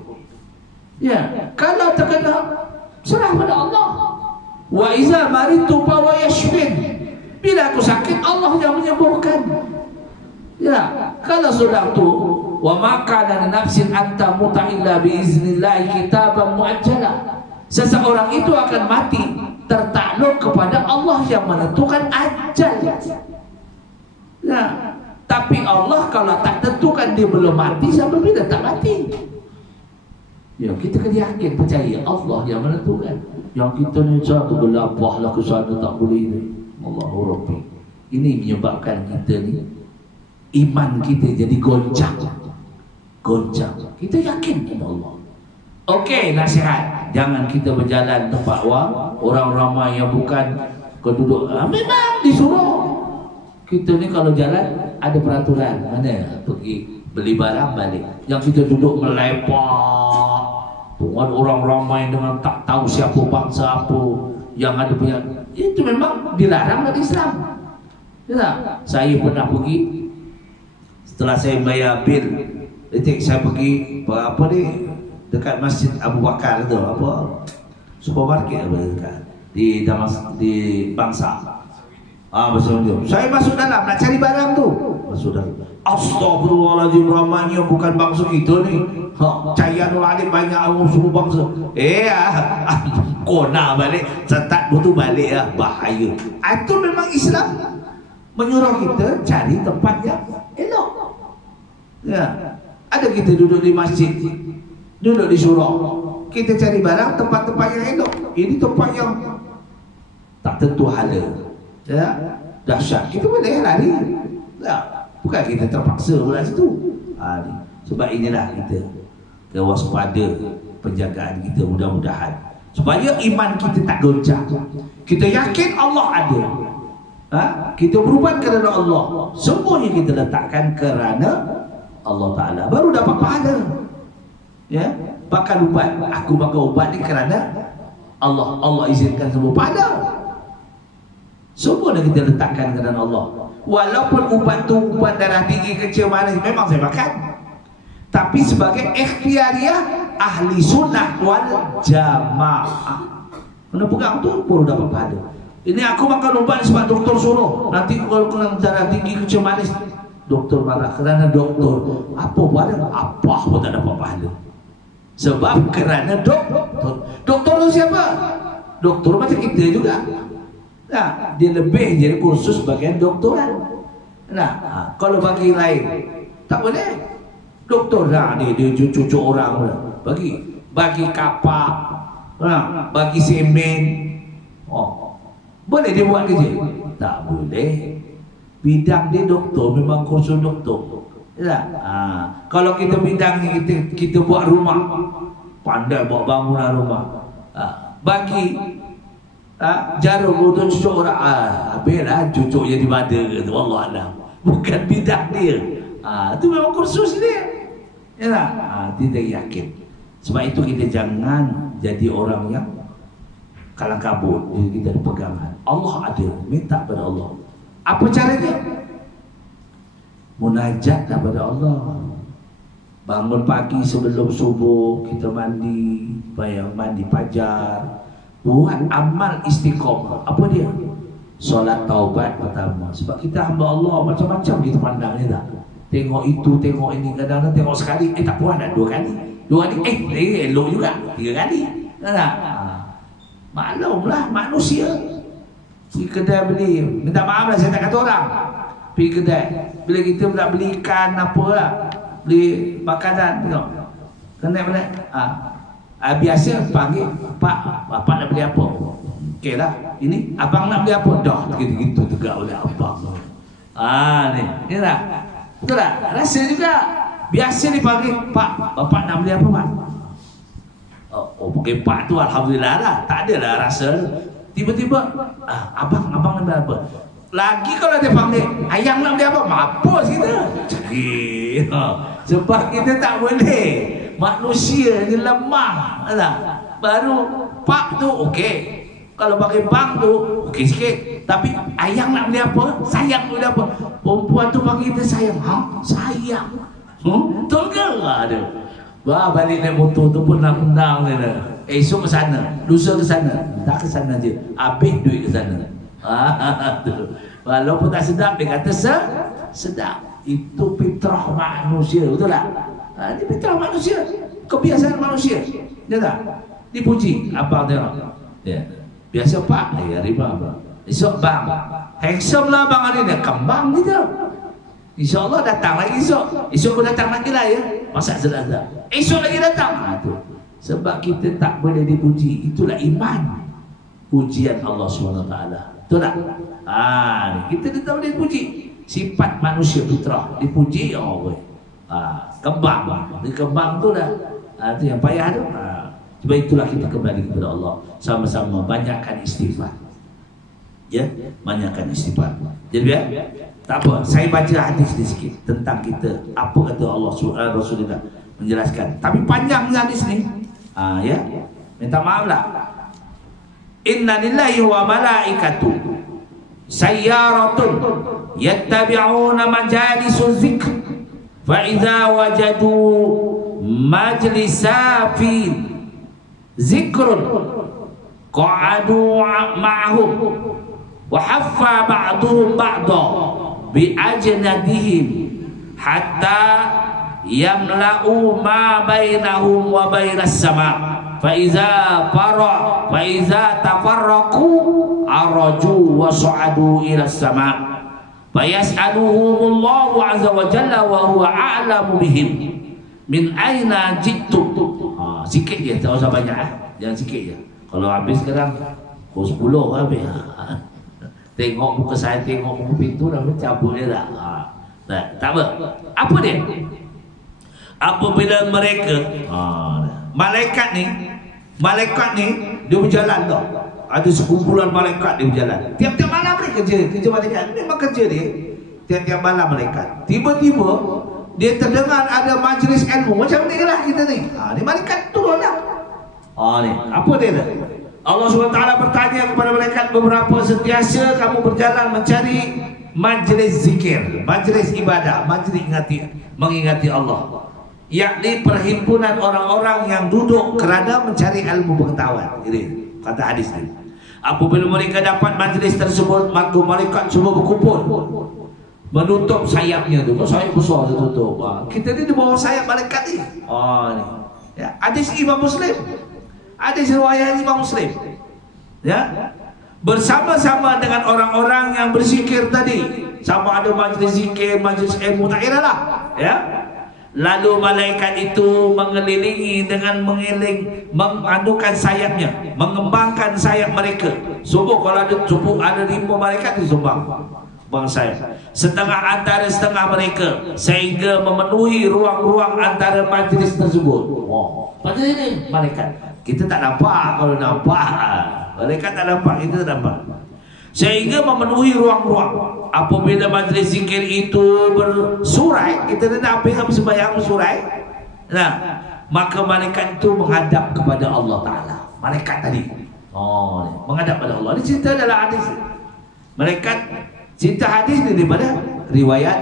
Ya, kalau terkena serah pada Allah. Wa iza maritu fa wa yashfin. Bila aku sakit Allah yang menyembuhkan. Ya, kalau sudah tu wa ma kana nafsin anta muta illa bi iznillah kitaban muajjala. Seseorang itu akan mati tertakluk kepada Allah yang menentukan ajal. Ya, tapi Allah kalau tak tentukan dia belum mati sampai bila tak mati. Ya, kita kena yakin percaya Allah yang menentukan. Yang kita ni satu gelabah lah ke sana tak boleh ni. Allahu Rabbi. Ini menyebabkan kita ni iman kita jadi goncang. Goncang. Kita yakin kepada Allah. Okey, nasihat. Jangan kita berjalan tempat orang ramai yang bukan keduduk. Memang disuruh. Kita ni kalau jalan ada peraturan. Mana? Pergi beli barang balik. Yang kita duduk melepak. Dengan orang ramai dengan tak tahu siapa bangsa apa. Yang ada punya. Itu memang dilarang dari Islam. Ya, saya pernah pergi. Setelah saya bayar bil, saya pergi apa ni? Dekat Masjid Abu Bakar tu, apa supermarket apa dekat di Bangsa. Bersama saya masuk dalam nak cari barang tu. Masuk dalam. Astagfirullahaladzim, ramainya bukan bangsa kita ni. Cayanul alim banyak orang suruh bangsa. Kona balik, setat butuh balik lah, bahaya. Itu memang Islam menyuruh kita cari tempat yang elok. Ya, ada kita duduk di masjid, duduk di surau, kita cari barang tempat-tempat yang elok. Ini tempat yang tak tentu hala, ya, dahsyat. Kita boleh lari, ya, bukan kita terpaksa pula situ. Sebab inilah kita waspada penjagaan kita mudah-mudahan supaya iman kita tak goncang. Kita yakin Allah ada. Kita berubat kerana Allah. Semuanya kita letakkan kerana Allah Ta'ala, baru dapat pahala. Ya, pakai ubat. Aku pakai ubat ni kerana Allah izinkan semua pahala. Semua dah kita letakkan kerana Allah. Walaupun ubat tu ubat darah tinggi kecil mana memang saya makan, tapi sebagai ikhtiariah ahli sunnah wal jamaah. Kena pegang tu baru dapat pahala. Ini aku makan ubat sebab doktor suruh. Nanti kalau kena darah tinggi kecil manis, doktor marah kerana doktor. Apa pahala? Apa pun tak dapat pahala. Sebab kerana doktor. Doktor tu siapa? Doktor macam kita juga. Nah, dia lebih jadi kursus bagian doktoran. Nah, kalau bagi lain tak boleh. Doktor dah dia cucuk orang dah. Bagi kapak, bagi semen. Boleh dia buat kerja? Tak boleh. Bidang dia doktor, memang kursus doktor. Ya. Kalau kita bidang kita buat rumah, pandai buat bangunan rumah. Bagi jarum untuk cucuk orang, habislah cucuknya di mana tu, wallahualam. Bukan bidang dia. Itu memang kursus dia. Ya. Tidak yakin. Sebab itu kita jangan jadi orang yang kalang kabut. Kita ada pegangan. Allah ada, minta pada Allah. Apa caranya? Munajat kepada Allah. Bangun pagi sebelum subuh, kita mandi, bayang mandi fajar, buat amal istiqomah. Apa dia? Solat taubat pertama. Sebab kita hamba Allah macam-macam kita pandangnya tak. Tengok itu, tengok ini, kadang-kadang tengok sekali, tak puas dah 2 kali. 2 kali, elok juga 3 kali. Tak? Maklumlah manusia. Pergi kedai beli, minta maaf lah saya tak kata orang. Pergi kedai, bila kita nak beli ikan apa lah, beli makanan, tengok kena mana? Biasa panggil, Pak, bapak nak beli apa? Okey lah, ini abang nak beli apa? Dah, gitu-gitu tegak oleh abang. Ni lah, betul tak? Rasa juga. Biasa dipanggil, Pak, bapak nak beli apa, Pak? Pakai Pak tu alhamdulillah lah, tak ada lah rasa. Tiba-tiba, abang nak beli apa? Lagi kalau dia panggil, ayang nak beli apa? Mampus kita. Sebab kita tak boleh. Manusia ni lemah. Baru Pak tu okey. Kalau pakai bang tu okey sikit. Tapi ayang nak beli apa? Sayang nak beli apa? Perempuan tu panggil kita sayang. Sayang. Betul ke? Ada. Balik naik motor tu pun nak undang dia. Esok ke sana, lusa ke sana. Tak ke sana je. Habis duit ke sana. Walaupun tak sedap, dia kata sedap. Itu fitrah manusia, betul tak? Ini fitrah manusia, kebiasaan manusia. Dia tak? Dipuji, abang tengok. Ya. Biasa Pak, riba abang. Esok bang, handsome lah bang hari ni, kembang gitu. InsyaAllah datang lagi esok. Esok pun datang lagi lah ya. Masa sedap-sedap. Esok lagi datang. Sebab kita tak boleh dipuji. Itulah iman. Pujian Allah SWT. Betul tak? Kita tak boleh dipuji. Sifat manusia fitrah. Dipuji Allah. Kembang. Kembang tu dah. Itu yang payah tu. Sebab itulah kita kembali kepada Allah. Sama-sama banyakkan istighfar. Ya, banyakkan istighfar. Jadi ya, tak apa. Saya baca hadis ni sikit tentang kita. Apa kata Allah Rasulullah menjelaskan. Tapi panjang hadis ni. Ya, minta maaf lah. Inna lillahi wa malaikatu sayyaratun yattabi'una majalisul zikr fa idza wajadu majlisa fi zikrun qa'adu ma'ahum wa haffa ba'duhum ba'da bi ajnadihim hatta yamla'u ma bainahum wa bainas sama' fa iza tafarraqu araju wa sa'adu ila sama' fa yas'aluhumullahu azza wa jalla wa huwa a'lamu bihim min aina jitu. Sikit je, tak usah banyak jangan sikit je. Kalau habis sekarang pukul 10 habis. Tengok muka saya, tengok muka pintu dah mencabut dia dah. Tak apa. Apa dia? Apabila mereka malaikat ni dia berjalan tau. Ada sekumpulan malaikat dia berjalan. Tiap-tiap malam mereka kerja malaikat. Memang kerja dia. Tiap-tiap malam malaikat. Tiba-tiba dia terdengar ada majlis ilmu. Macam ni lah kita ni. Ni malaikat turun lah. Ni apa dia dah? Allah SWT bertanya kepada malaikat, beberapa sentiasa kamu berjalan mencari majlis zikir, majlis ibadah, majlis mengingati Allah, yakni perhimpunan orang-orang yang duduk kerana mencari ilmu pengetahuan. Ini kata hadis ini. Apabila mereka dapat majlis tersebut, maka malaikat semua berkumpul menutup sayapnya tu. Sayap besar tu tutup. Kita ni di bawah sayap malaikat ni. Ni. Ya, hadis Imam Muslim. Hadis riwayat Imam Muslim. Ya. Bersama-sama dengan orang-orang yang berzikir tadi. Sama ada majlis zikir, majlis ilmu, tak kira lah. Ya. Lalu malaikat itu mengelilingi dengan menganukan sayapnya, mengembangkan sayap mereka. Subuh kalau ada subuh ada 5 malaikat disumbang bang sayap. Setengah antara setengah mereka sehingga memenuhi ruang-ruang antara majlis tersebut. Oh, pada ini malaikat. Kita tak nampak, kalau nampak malaikat tak nampak, kita tak nampak. Sehingga memenuhi ruang-ruang. Apabila majlis zikir itu bersurai, kita nak ambil sembahyang bersurai. Nah, maka malaikat itu menghadap kepada Allah Taala. Malaikat tadi, menghadap kepada Allah. Ini cerita dalam hadis. Malaikat cerita hadis ini daripada riwayat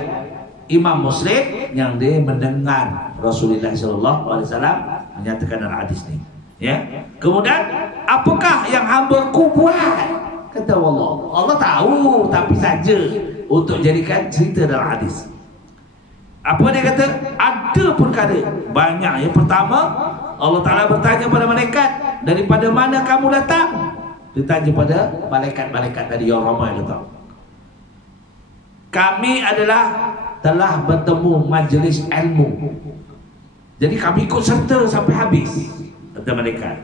Imam Muslim yang dia mendengar Rasulullah SAW menyatakan dalam hadis ini. Ya. Kemudian, apakah yang hamba-Ku buat? Kata Allah, Allah tahu, tapi saja untuk jadikan cerita dalam hadis. Apa dia kata? Ada perkara banyak. Yang pertama, Allah Ta'ala bertanya pada malaikat, daripada mana kamu datang? Dia tanya pada malaikat-malaikat tadi yang ramai datang. Kami adalah telah bertemu majlis ilmu, jadi kami ikut serta sampai habis. Kata malaikat.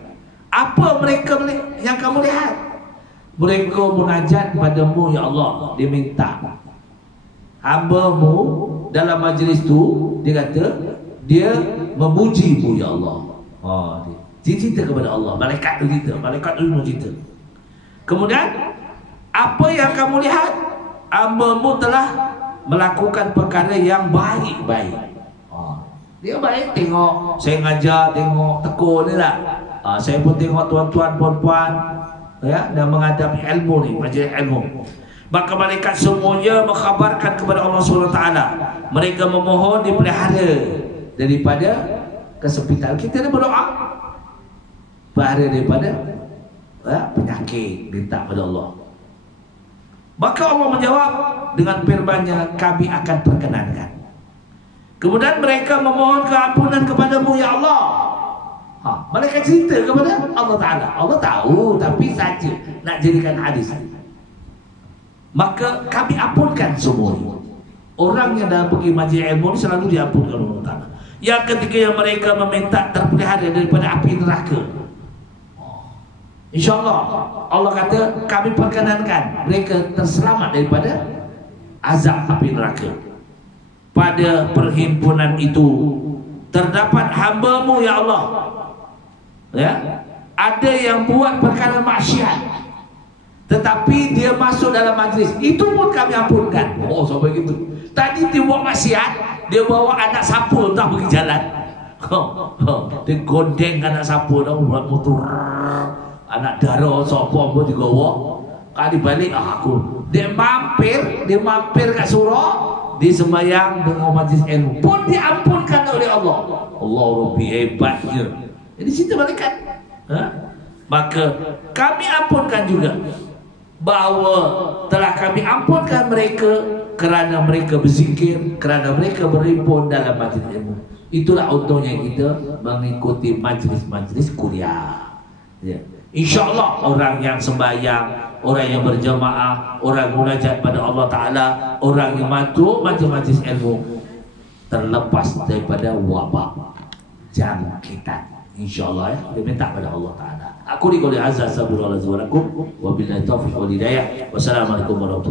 Apa mereka yang kamu lihat? Mereka munajat padamu ya Allah. Dia minta hamba-Mu dalam majlis tu, dia kata dia memuji-Mu ya Allah. Dia cerita kepada Allah. Malaikat tu cerita, malaikat tu cerita. Kemudian apa yang kamu lihat? Hamba-Mu telah melakukan perkara yang baik-baik. Dia baik, tengok saya ngajar, tengok tekun ni lah. Saya pun tengok tuan-tuan puan-puan ya, dan menghadapi ilmu ni, majlis ilmu. Maka malaikat semuanya mengkhabarkan kepada Allah SWT. Mereka memohon dipelihara daripada kesempitan. Kita ni berdoa pelihara daripada penyakit, minta kepada Allah. Maka Allah menjawab dengan firman-Nya, kami akan perkenankan. Kemudian mereka memohon keampunan kepadamu ya Allah. Mereka cerita kepada Allah Ta'ala. Allah tahu, tapi saja nak jadikan hadis. Maka kami ampunkan semuanya. Orang yang dah pergi majlis ilmu ni selalu diampunkan Allah Ta'ala. Yang ketika yang mereka meminta terpelihara daripada api neraka, InsyaAllah Allah kata kami perkenankan mereka terselamat daripada azab api neraka. Pada perhimpunan itu terdapat hamba-Mu ya Allah, ya, ada yang buat perkara maksiat, tetapi dia masuk dalam majlis, itu pun kami ampunkan. Sampai gitu. Tadi dia buat maksiat, dia bawa anak sapu tak pergi jalan. Dia gondeng anak sapu dah buat motor. Anak dara sapa pun digawa. Kali balik aku. Dia mampir kat surau, dia sembahyang dengan majlis ilmu, pun diampunkan oleh Allah. Allah Rabbi hebatnya. Jadi cerita malaikat. Maka kami ampunkan juga, bahawa telah kami ampunkan mereka kerana mereka berzikir, kerana mereka berhimpun dalam majlis ilmu. Itulah untungnya kita mengikuti majlis-majlis kuliah. Ya. InsyaAllah orang yang sembahyang, orang yang berjamaah, orang munajat pada Allah Ta'ala, orang yang masuk majlis-majlis ilmu terlepas daripada wabak jangkitan. InsyaAllah ya, dia minta pada Allah Ta'ala. Aku di qouli azza sabirullah azza wa lakum wa billahi taufiq wal hidayah. Wassalamualaikum warahmatullahi wabarakatuh.